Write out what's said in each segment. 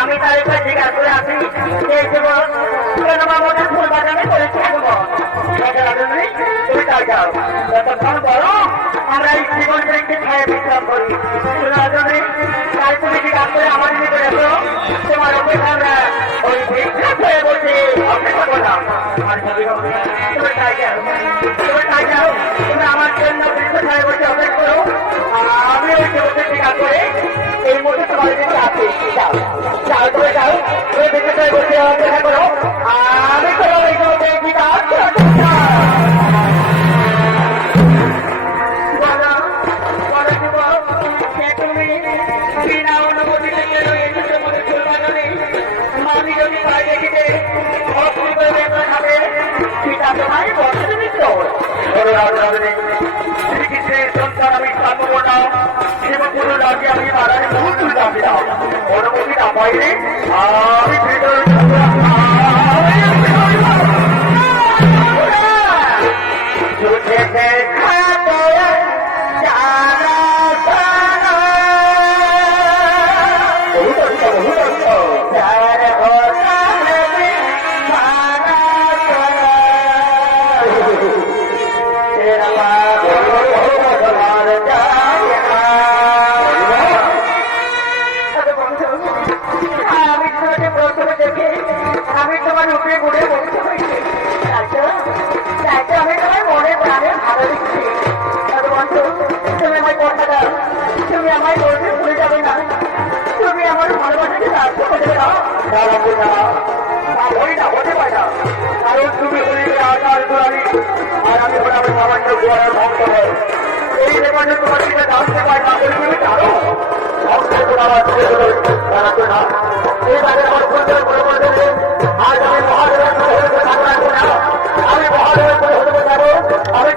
আমি তার জিজ্ঞাসা করে আসি এই জীবন কেন আমাদের ফুল বাগানে করেছি তুমি তাই যাও যতক্ষণ বলো আমরা এই জীবন একটি খায় বিশ্রাম করি তাই তুমি জিজ্ঞাসা করে আমার নিকট এসো তোমার অপেক্ষা আমরা ওই বিখ্যাত হয়ে বসে অপেক্ষা করলাম তুমি তাই যাও তুমি আমার জন্য বিখ্যাত হয়ে বসে অপেক্ষা করো আমি ওই জীবনকে জিজ্ঞাসা করে এই মুহূর্তে তোমার দিকে আসি যাও যাও তুমি যাও ওই বিখ্যাত হয়ে বসে অপেক্ষা করো আমি তোমার এই জীবনকে জিজ্ঞাসা শ্রীকৃষ্ণের সন্তান আমি সার্বভৌম শিবপুর রাজ্যে আমি মারার মুহূর্ত দাবি দাও অনুমতি না পাইলে আমি বলতে ভুলে যাবে না, তুমি আমার ভালোবাসাকে ব্যর্থ করে দাও। দাঁড়াবো না, হই না, হতে পারে না, কারণ তুমি হলে আচার গোড়ালি, আর আমি হলে আমার সামান্য গোয়ার ভক্ত হয়। এই জীবনে তোমার দিকে জানতে পারি না বলে তুমি জানো ভক্ত আমার দাঁড়াতো না। এই বারে আমার সুন্দর করে বলে দেবে, আজ আমি মহাদেবের করে হতে থাকবো না, আমি মহাদেবের করে হতে যাবো, আমি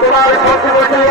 তোমার সত্যি বলছে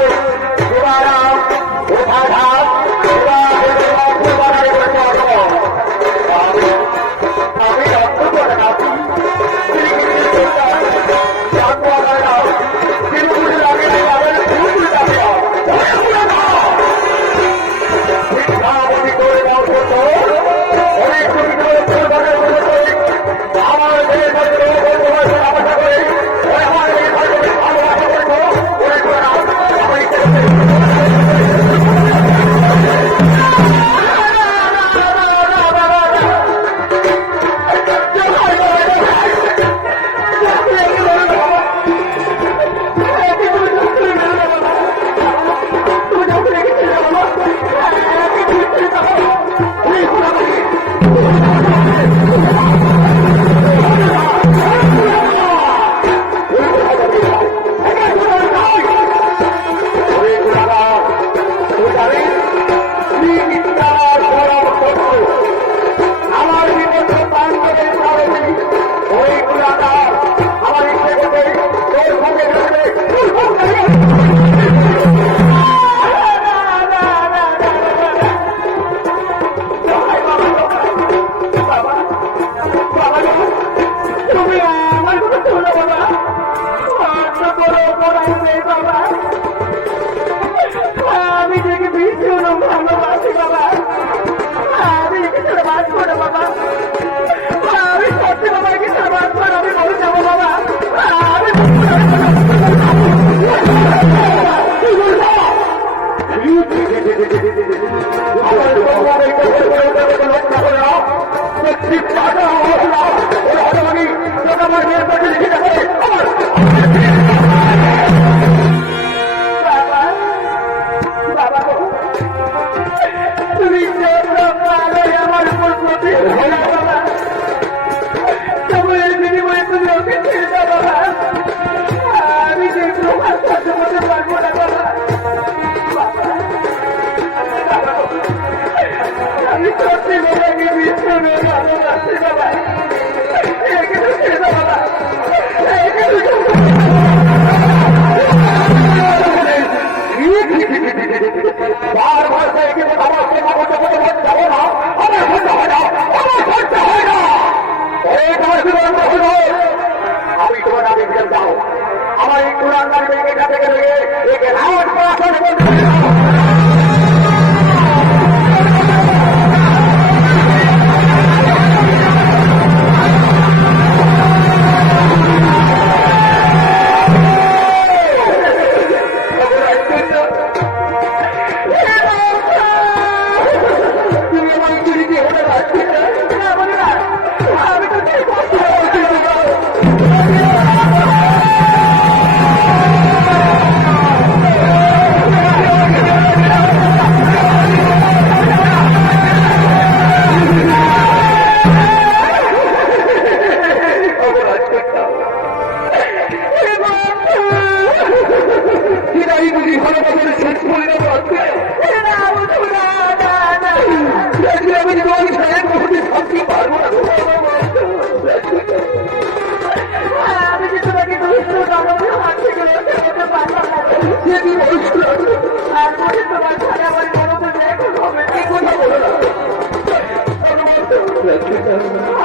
আমার এই কুড়াঙ্গার মেয়েকে কাছে গেলে একে রাউন্ড করা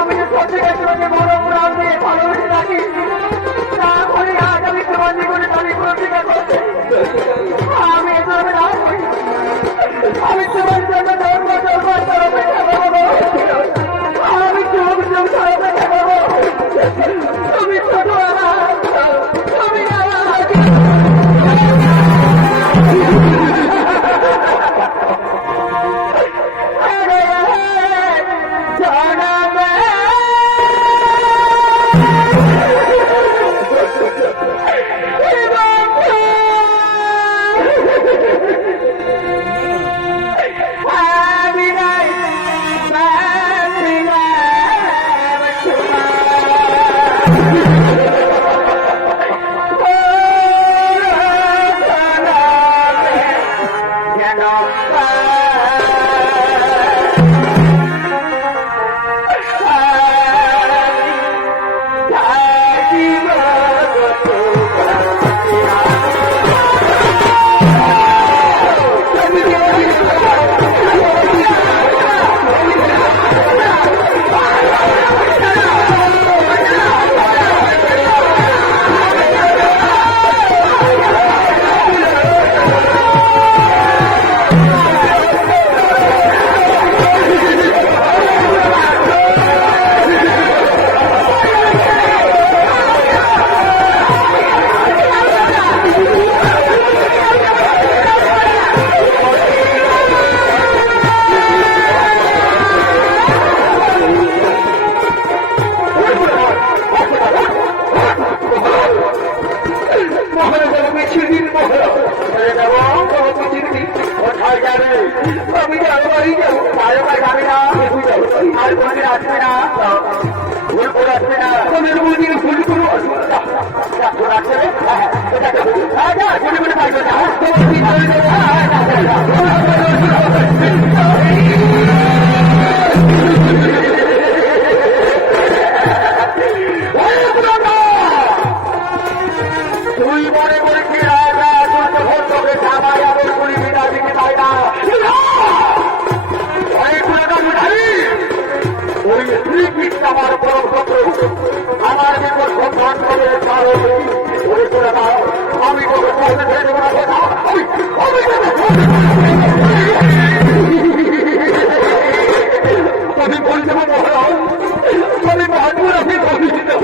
আমি যে প্রত্যেকের সঙ্গে বড় প্রাণ দিয়ে ভালোবেসে রাখি তারপরে আজ আমি তোমার জীবনে দাবি প্রতিজ্ঞা করছি আমি এ ধরনের না আমি তোমার জন্য ধর্ম ধর্ম অপেক্ষা করবো আমি যুগ যুগ অপেক্ষা করবো তুমি ছোট আমার তুমি আমার যাবে আমি যাবো বাড়ি যাবো আর যাবে না আর কোনদিন আসবে না ভুল করে আসবে না কোনদিন কোনদিন ভুল করে আসবে তুই মনে করেছি রাজা তোকে জামাই আবার বলি বিনা দিতে পাই না অনেকগুলো কাজ বুঝাবি ওই শ্রীকৃষ্ণ আমার পরম শত্রু আমার বিপদ সন্ধান করে কারো ওই করে দাও আমি তোকে পথে ছেড়ে দেবো না আমি বলে দেবো মহারাজ আমি মহাজুর আমি বলে দিতে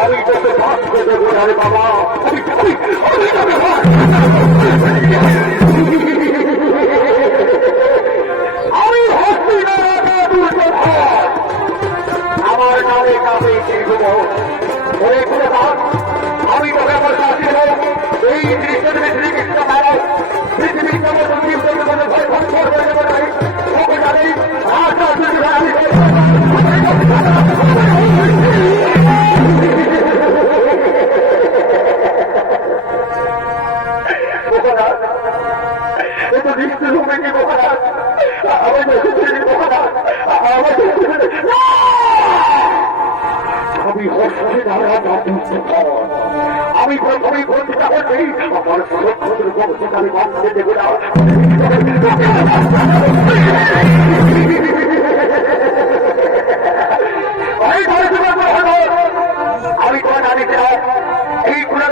আমি তোকে বাস করে দেবো আরে বাবা আমি হস্তি আমার নামে কামে আমি তোকে বলতে আসিল এই দৃশ্য শ্রীকৃষ্ণ ভারত পৃথিবীর সমস্ত জীবনের মধ্যে ভয় ভয় করে দেবো নাই ওকে জানি আমি প্রথমেই বলতে চাচ্ছি আমার সুরক্ষিত বক্তব্য আমি বাঁচতে দেবো না আমি তোমার জানি এই গুণের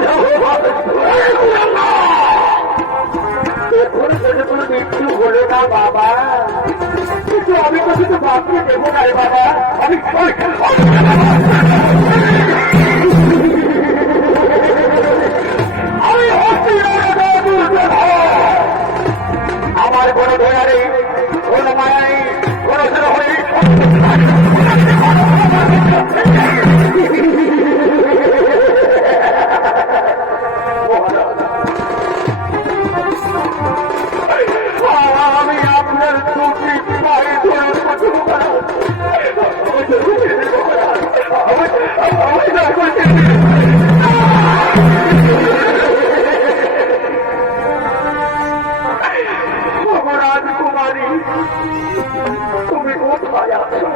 ঘাটতে ভাবে মৃত্যু হলো না বাবা কিন্তু আমি তো শুধু বাঁচতে দেবো না বাবা আমি আমার কোনো ধরা নেই কোনো মায়া নেই কোনো হয়ে আমি আপনার চোখে পায়ে ধরে রাজকুমারী তুমি কোথায় আছো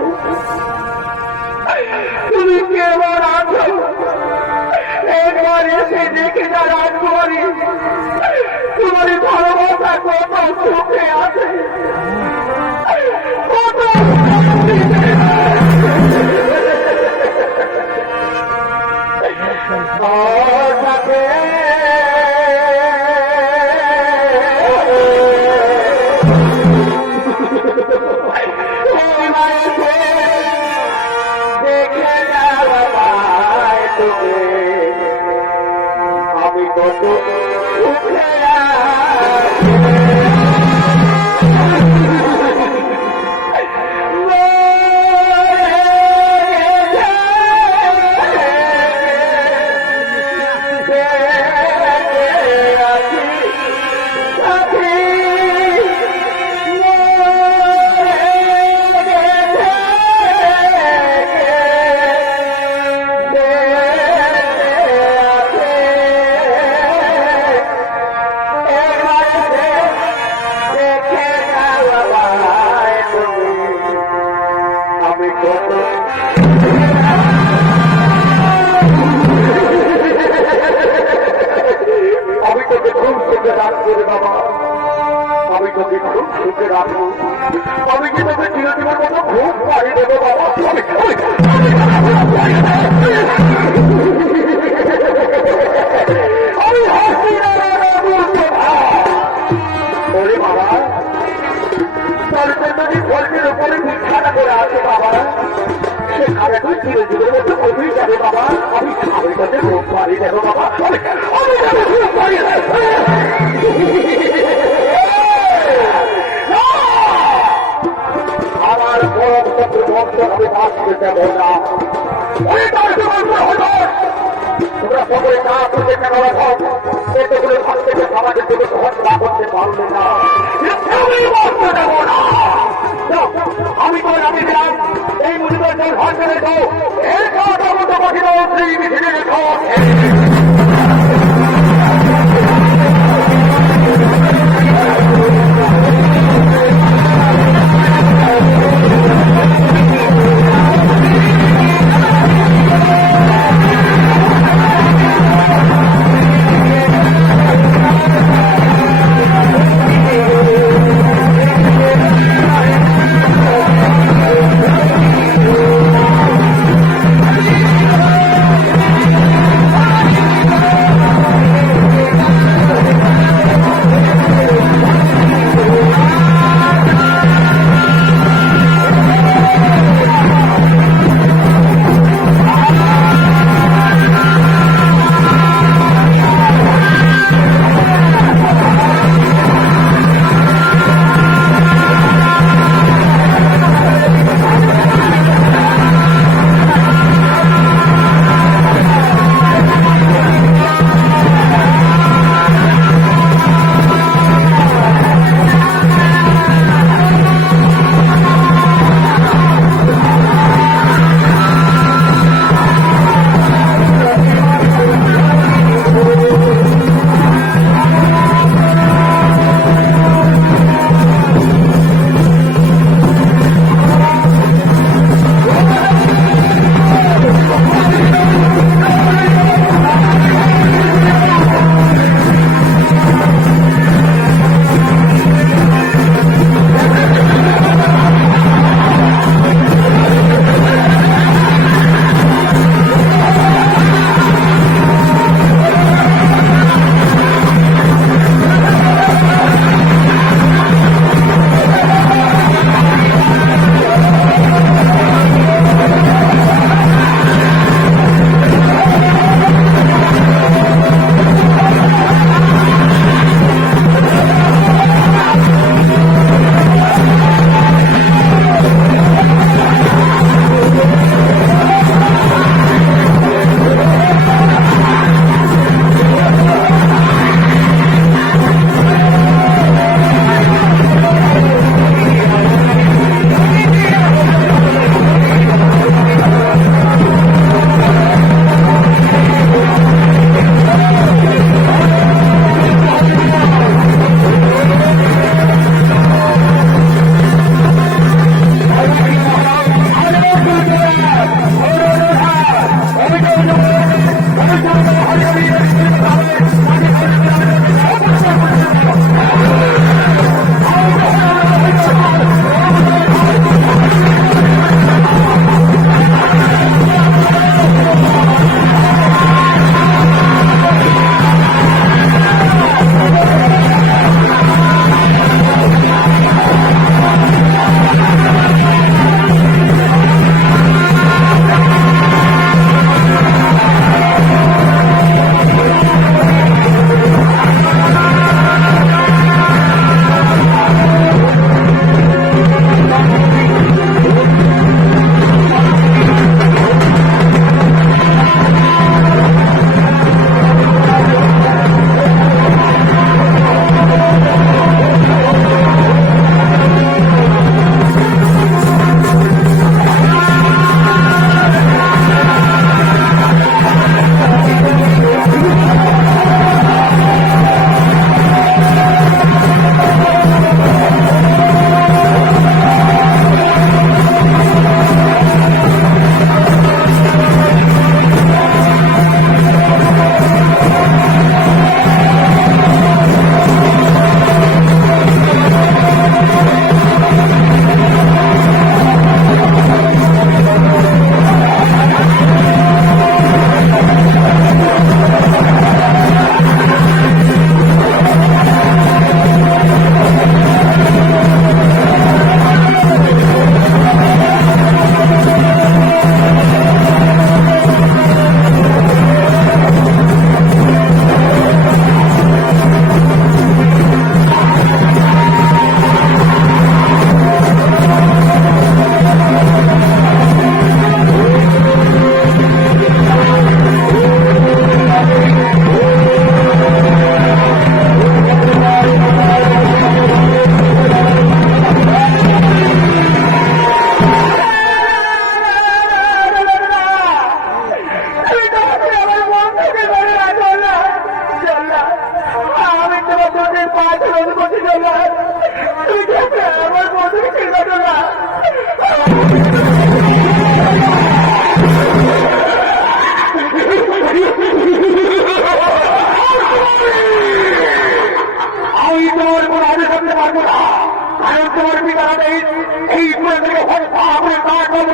তুমি কেমন আছো একবার এসে দেখে যা রাজকুমারী তোমার ভালোবাসা কত সুখে আছে কত আমি কত সুখে আমি তোকে খুব সুখে রাখবো রে বাবা, আমি তোকে খুব সুখে রাখবো। আমি কি তোকে চিরজীবন মতো খুব পাড়ি দেবো বাবা। আমি হাসি ওরে বাবা, তোর যদি ফলটির উপরে মিথ্যাটা করে আছে বাবা, সেখানে তুই চিরজীবনের মতো কবি যাবে বাবা। আমি তোকে খুব পাড়ি দেবো বাবা, আমি তোকে খুব পাড়ি দেবো। আমার বড় ভক্ত আমি বাঁচতে দেব না। তোমরা সকলে না করতে কেন এতগুলো ভাগ থেকে সমাজের থেকে হত্যা করতে পারবে না। আমি তো জানি দিলাম এই মুহূর্তে ঘর করে রেখো রেখো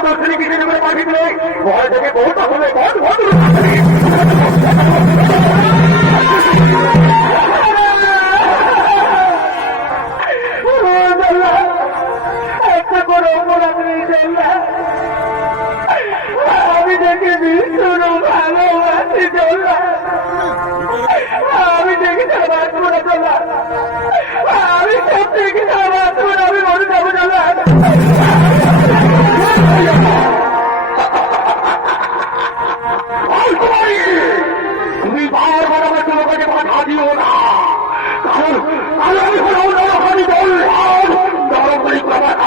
দর্শনী কিছু করে পাঠিয়ে দিলে ভয় থেকে বহুত হবে বহুত একটা করে অপরাধ নেই চললা আমি দেখেছি শুরু ভালোবাসি চললা আমি দেখেছি আমার করে চললা আমি সব দেখেছি আমার করে আমি মনে যাবো চললা তুমি বারবার আমার তোমাকে বাধা দিও না কারণ আমি হলো নরহরি বললাম নরহরি প্রভাত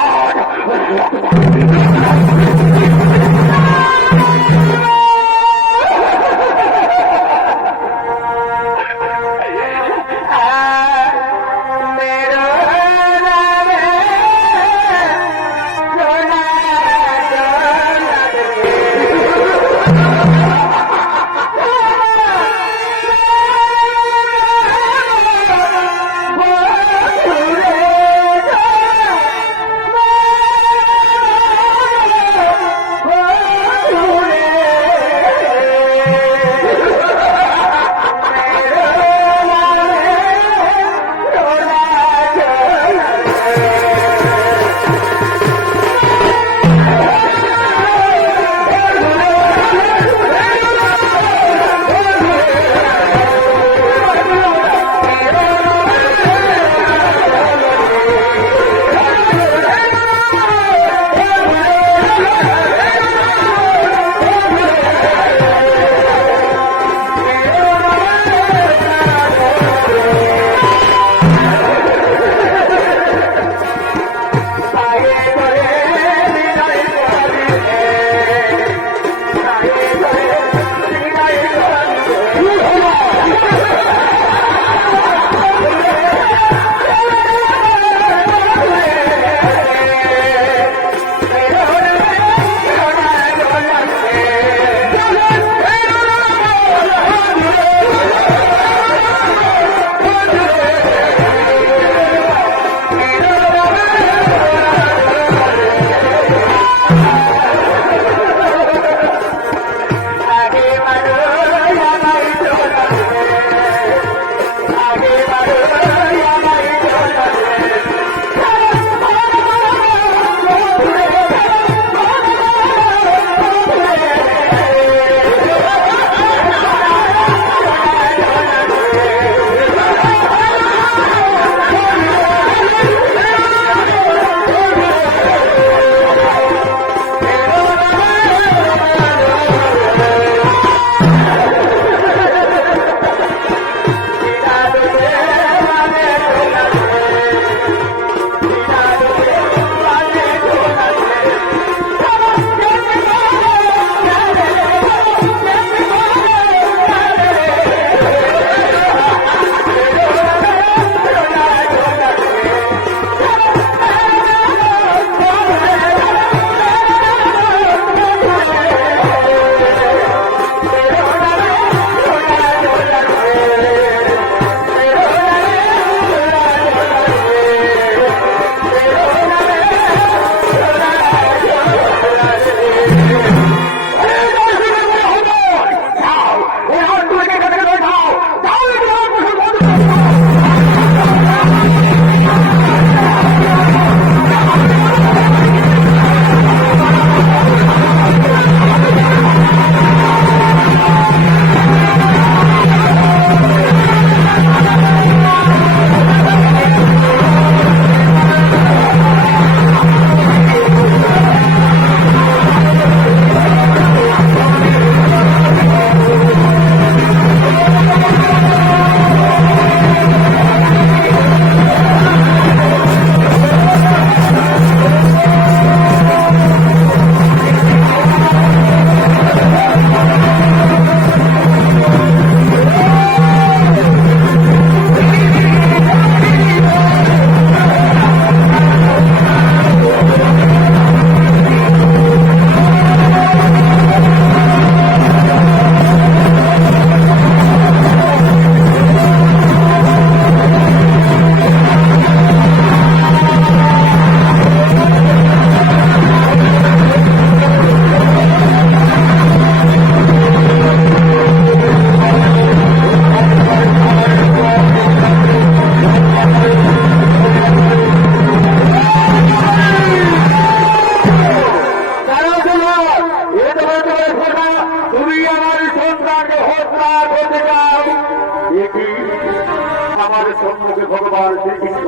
আমার সম্মুখে ভগবান শ্রীকৃষ্ণ।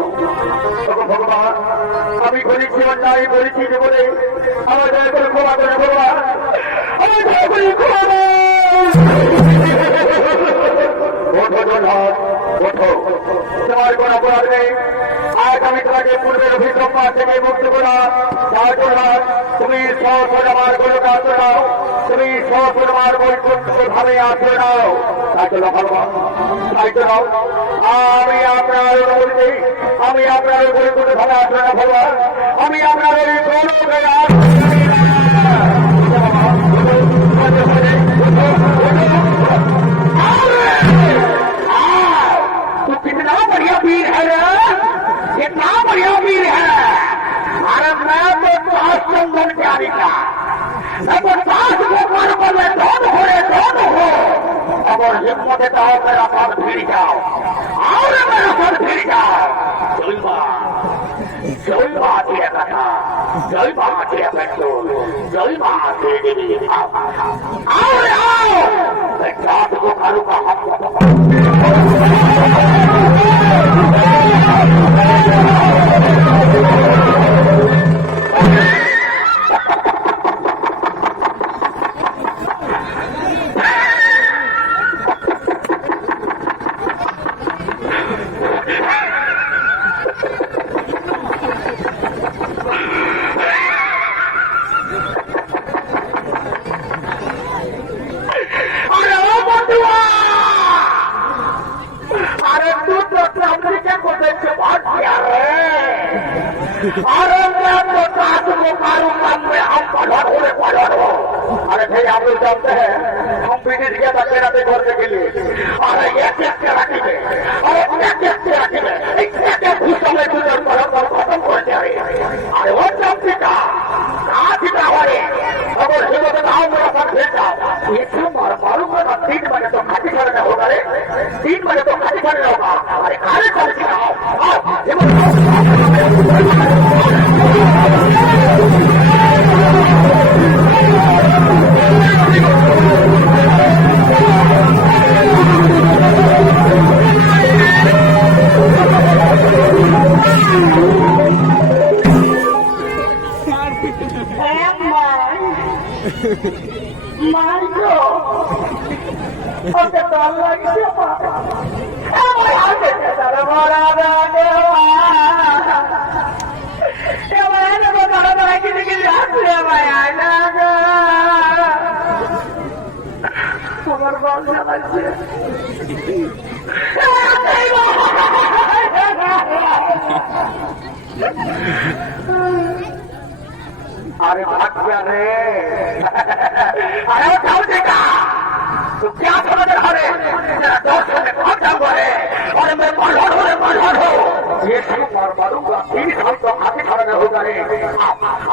ভগবান, আমি করেছি অন্যায় বলেছি যে বলে আমার দয়া করে ক্ষমা করে ভগবান, আমার দয়া করে ক্ষমা করে। ওঠো জগন্নাথ, ওঠো, তোমার কোন অপরাধ নেই। আজ আমি তোমাকে পূর্বের অভিসম্পাদ থেকে মুক্ত করলাম। তুমি সহজ আমার গোলকে আশ্রয় নাও, তুমি সহজ আমার বৈকুণ্ঠ ভাবে আশ্রয় নাও। তাই চলো ভগবান, তাই চলো আমি আপনার অনুমতি, আমি আপনার বৈকুণ্ঠ ভাবে আশ্রয় নাও ভগবান, আমি আপনার ওই গোলকে तो कितना बढ़िया वीर है रे, कितना बढ़िया वीर है। अरे मैं तो आश्चंदन प्यारी का, मैं तो सास को पर मैं दोनों हो रे, दोनों हो। अब और हिम्मत है तो मेरा सर फिर जाओ, और मेरा सर फिर जाओ। जय बात ये कथा, जय बात ये पेट्रोल, जय बात ये देवी। आओ आओ, मैं सास को करूँगा हम। अरे भाई आप लोग जानते हैं हम ब्रिटिश के धक्के रहते करने के लिए, अरे एक राखी में, अरे एक राखी में समय खत्म कर दे रहे। अरे वो चौकी का कहाँ पिता हो रहे, अगर हिम्मत आओ मेरा सर भेज जाओ। ये क्यों मारूंगा ना, 3 बजे तो खाती करना होगा रे, 3 बजे तो खाती करना होगा। अरे खाने कौन सी आओ, अरे भाग गया रे, अरे वो जाओ देखा तो क्या समझ रहा रे, तेरा दोस्त में भाग जाऊंगा रे, अरे मैं मरहर हो। ये सब मारूंगा, 3 साल तो हाथी खड़ा होगा रे।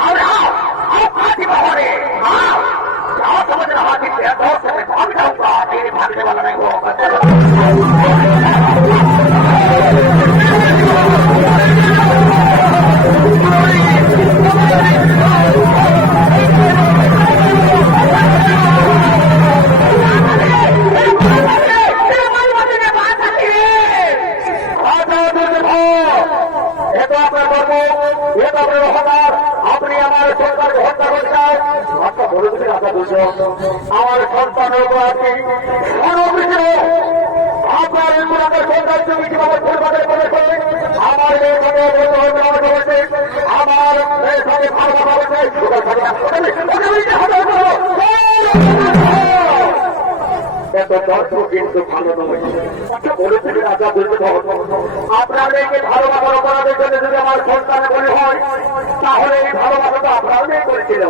अरे आओ हाथी बहो रे, आओ क्या समझ रहा कि तेरा दोस्त में भाग जाऊंगा, तेरे भागने वाला नहीं होगा। আমার সন্তানের আছে আপনার সন্তান তুমি কিভাবে পরিবারের বলেছে আমার আমার এত দর্শ কিন্তু ভালো নয়। বলেছিল রাজা দুর্যোধন, আপনার মেয়েকে ভালোবাসার অপরাধের জন্য যদি আমার সন্তান মনে হয় তাহলে এই ভালোবাসা তো আপনার মেয়ে করেছিল,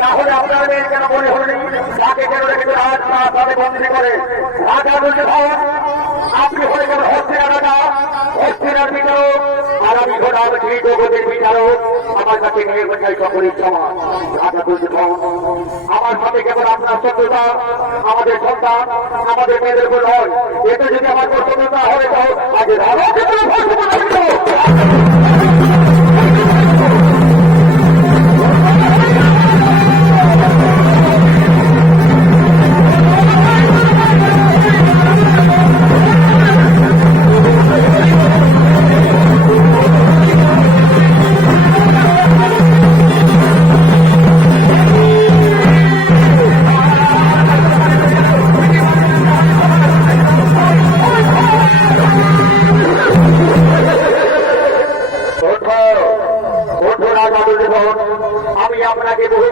তাহলে আপনার মেয়ে কেন মনে হয়নি তাকে কেন রেখে রাজ তাহলে বন্দী করে। রাজা দুর্যোধন আপনি হয়ে গেল হস্তিনার রাজা, হস্তিনার বিচারক, আর আমি হলাম সেই জগতের বিচারক। আমার কাছে নিয়ে বোঝাই সকলের সমান। রাজা দুর্যোধন আমার সাথে কেবল আপনার শত্রুতা, আমাদের সন্তান আমাদের মেয়েদের উপর নয়। এতে যদি আমার শত্রুতা হয়ে যাও আজ রাজা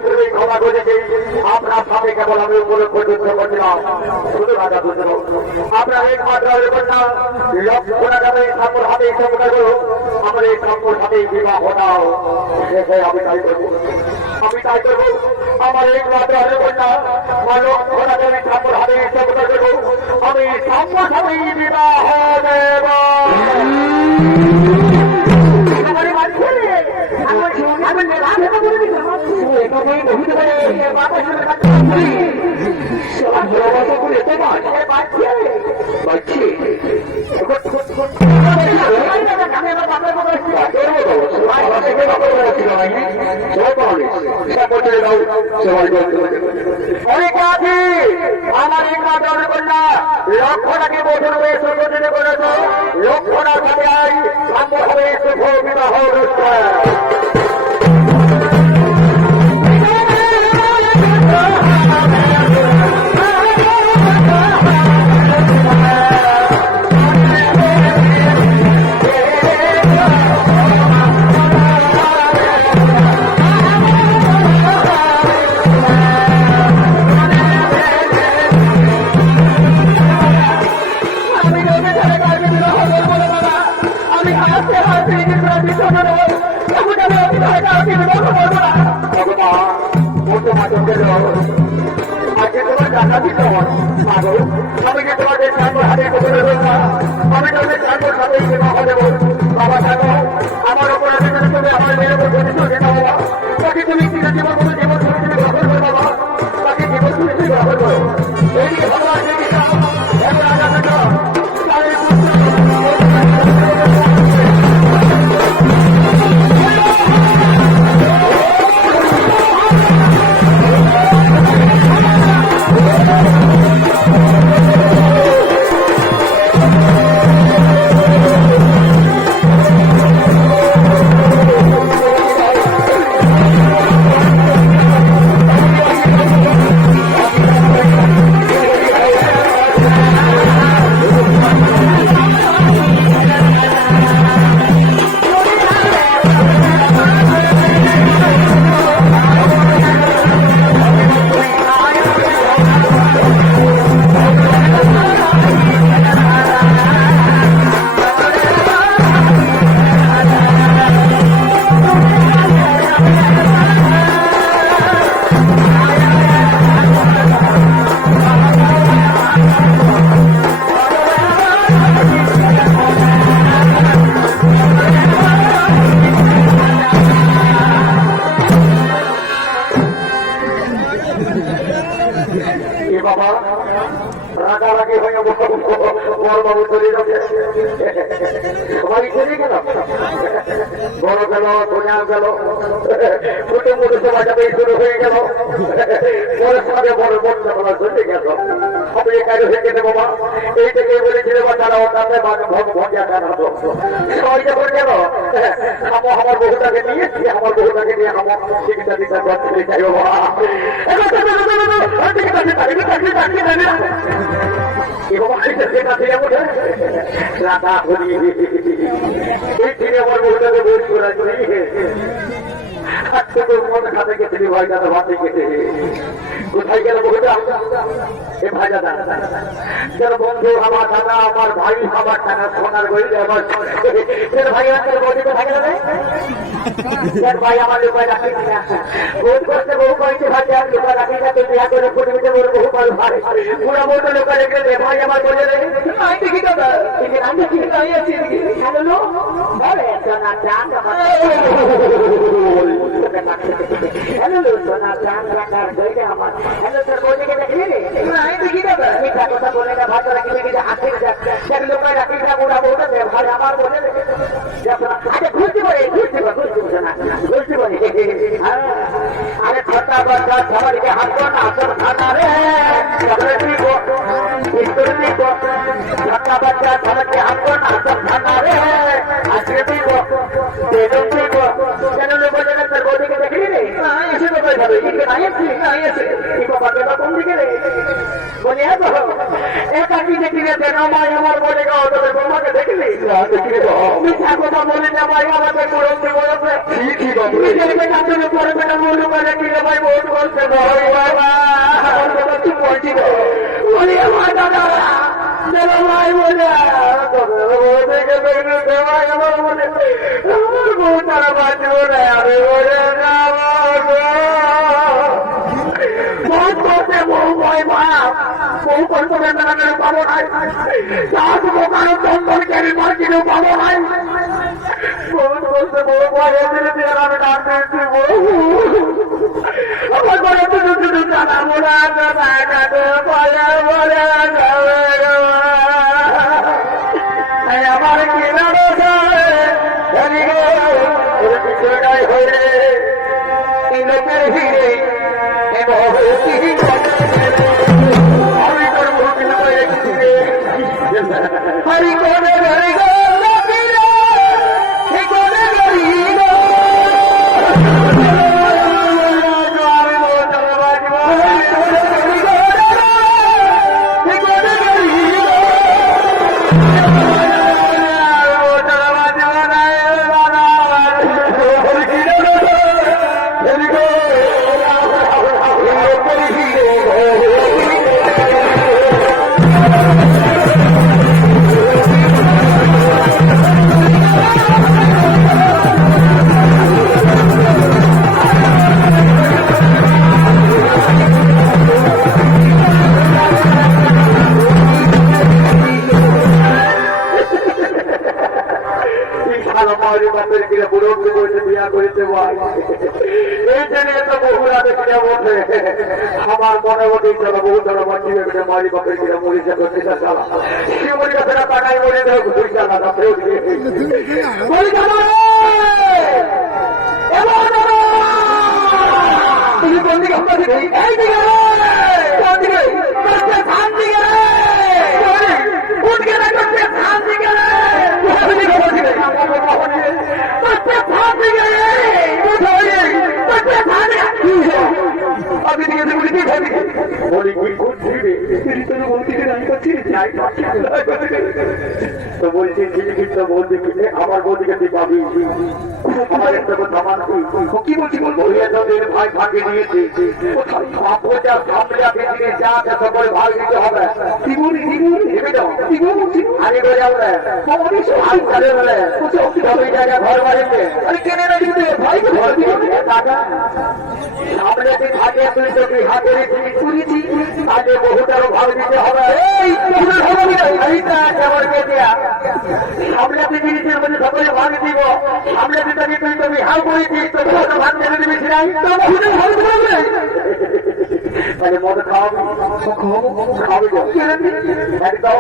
তুমি ক্ষমা করে দিই। আপনার সাথে কেবল আমি উপলক্ষ যুদ্ধ করছিলাম। শুধু রাজা বুঝল আপনার এই মাত্রা কন্যা লক্ষ্মণা যাবে ঠাকুর হাতে চমকা করো। আমার এই ঠাকুর হাতে বিবাহ দাও। শেষে আমি তাই করবো, আমি তাই করবো। আমার এই মাত্রা কন্যা লক্ষ্মণা যাবে ঠাকুর হাতে চমকা করবো। আমি ঠাকুর হাতে বিবাহ দেব। অনেক আছে আমার এই কাজের কন্যা লক্ষ্যটাকে বোঝানো হয়েছে, লক্ষ্যটার সাথে আই সাম্য হবে শুভ বিবাহ অনুষ্ঠান। আমার অপরাধের তুমি আমার মেয়ের উপর তাকে তুমি কি জীবন জীবন বাবা তাকে জীবন তুমি ব্যবহার করো। এই যে ভগবান বাবা রাগারাগি হয়ে বড় বাবু চলে যাচ্ছে। সবাই চলে গেল, বড় গেল, সোনা গেল, ছোট মোটো সবাই শুরু হয়ে গেল। পরের সঙ্গে বড় বড় চলে গেল। সব এই কাজ হয়ে গেছে বাবা। এই থেকে বলেছিল তারা ওটাতে ভগিয়া জানাতো সবাই যখন গেল আমার বহুটাকে নিয়েছি, আমার বহুটাকে নিয়ে আমার চিকিৎসা দিতে করতে চাই বাবা। কোথায় গেল বহুটা বন্ধু আমার দাদা আমার ভাই আমার টাকা সোনার বই ভাই ভাই আমার লোকায় রাখি ভোট করতে বহু কয়েকটি ভাই লোকায় রাখি না তুমি করে ফুটে বহু কল ভাই পুরো মোটো লোকায় রেখে দে ভাই আমার বলে রে দেখি দাদা আমি কি আছি হ্যালো বলে সোনা চাঁদ হ্যালো সোনা চাঁদ রাখার দইটা আমার হ্যালো স্যার বলে কে দেখলি রে আমি দেখি দাদা মিঠা কথা বলে না ভাত রাখি দেখি হাতে যাক লোকায় রাখি না পুরা মোটো দে ভাই আমার বলে রে আচ্ছা ঘুরতে পারে ঘুরতে পারে আরে ঠান্ডা বাচ্চা সবাইকে হাত না আসল খানা রে ঠান্ডা বাচ্চা সবাইকে হাত না আসল খানা রে আজকে দিব কেন লোক তোর বৌদিকে দেখলি রে এসে তো কই ভাবে কোন দিকে রে বলি একাকি দেখি রে আমার বলে গাও তোর বৌমাকে দেখলি মিথ্যা কথা বলে না ভাই আমাকে করতে বলেছে কি বাবু ছেলেকে কাছে পরে বেটা মূল্য করে কিনে ভাই ভোট করছে ভাই বাবা আমার কথা তুই বলছি বলি আমার দাদা চলো ভাই বলে আমার বউ তারা বাঁচবো না আমি বলে বহুত করছে বউ ভয় বাপ বউ করতে মেলা পাবো নাই চাষ দোকানে বন্ধন কেন মার্কেটেও পাবো নাই বহুত করছে বউ ভয় ধীরে ধীরে আমি ডাক দিয়েছি বউ আমার ঘরে শুধু শুধু জানা মোড়া জানা কাটে বলে বলে আমার কিনা হয়ে লোকের হিরে হরি করে হরি আমার মনে মধ্যে চলো বহু ধরো মাটি মারি বাপের কিনা মরিচা করতে চালা শিবরি গাছের টাকায় মরে দেয় ঘুরি চালা তুমি কোন দিকে আমরা দিকে এই দিকে কোন দিকে ধান দিকে উঠকে না করতে ধান দিকে তো বলছি বলছি আমার বৌদিকে তুই পাবি কি বলছি ভাই ভাগে নিয়েছে যা আছে করে ভাগ দিতে হবে ঘর বাড়িতে কেনে না দিতে ভাই সামনে তুই থাকে তুই তো তুই হাতে করেছি আগে বহুটারও ভাগ দিতে হবে সামনে তুই জিনিসের মধ্যে সকলে ভাগ দিব সামনে তুই তাকে তুই তুমি হাল করেছিস তো ভাগ ছেড়ে দিবি সিরাই তাহলে মদ খাওয়াবি খাওয়াবি একদম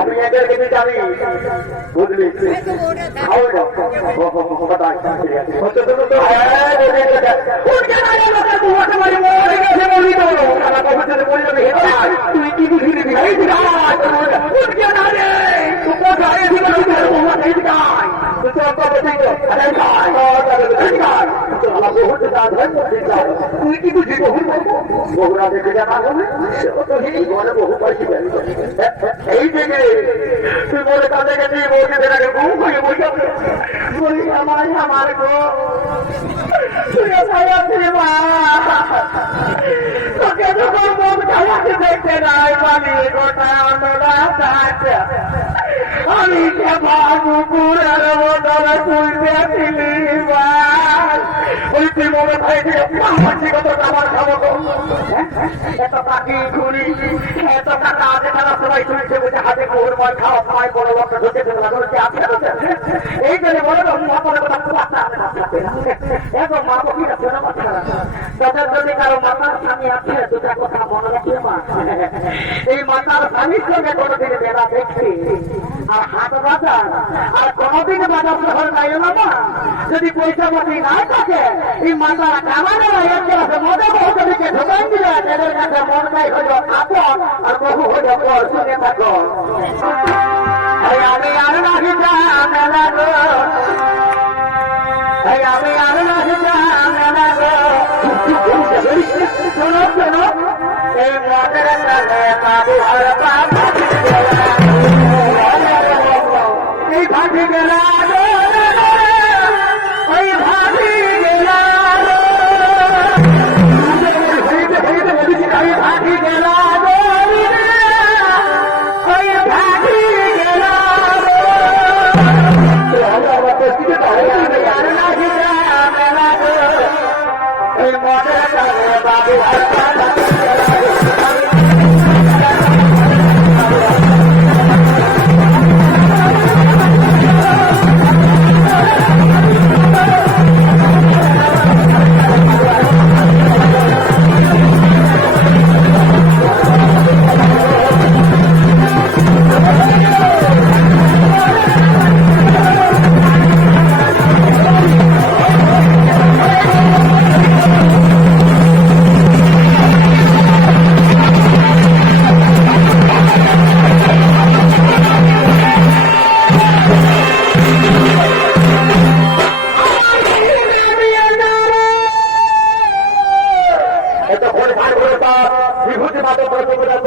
আমি এদেরকে জানি বুঝলি তুই কি বুঝলি তুই কি বুঝলি বহুরা দেখে জানা হবে বহু পাইছি এই থেকে তুই বলে তাদের কাছে বলতে দেখাকে বহু ভাগে বলতে বলি আমার আমার গো তুই তোকে যখন মন খাওয়াতে দেখতে নাই পানি গোটা আমি পুকুরের বদল তুলতেছিলি ওই তুই মনে ভাইকে কত খাবার খাবো এত পাখি ঘুরি এত টাকা আছে তারা সবাই শুনছে বুঝে হাতে কুকুর ময় খাওয়া খাওয়াই বড় বড় ঢুকে আছে এই জন্য বলে মনে কথা এত মা বকি আছে না তাদের যদি কারো মাতার স্বামী আছে দুটা কথা মনে রাখবে মা এই মাতার স্বামীর সঙ্গে কোনোদিন মেলা দেখছি আর হাট বাজার আর কোনোদিন বাজার শহর গাইল না যদি পয়সা পাতি না থাকে এই মাতার কামানের মনে বহুদিকে ঢোকাই দিলে এদের কাছে মন গাই হইল আপন আর বহু হইল পর শুনে থাকো আমি আর নাহি জানা গো আমি আর নাহি জানা গো শোনো শোনো এই মনের বাবু আর বাবা প্রতিবেদন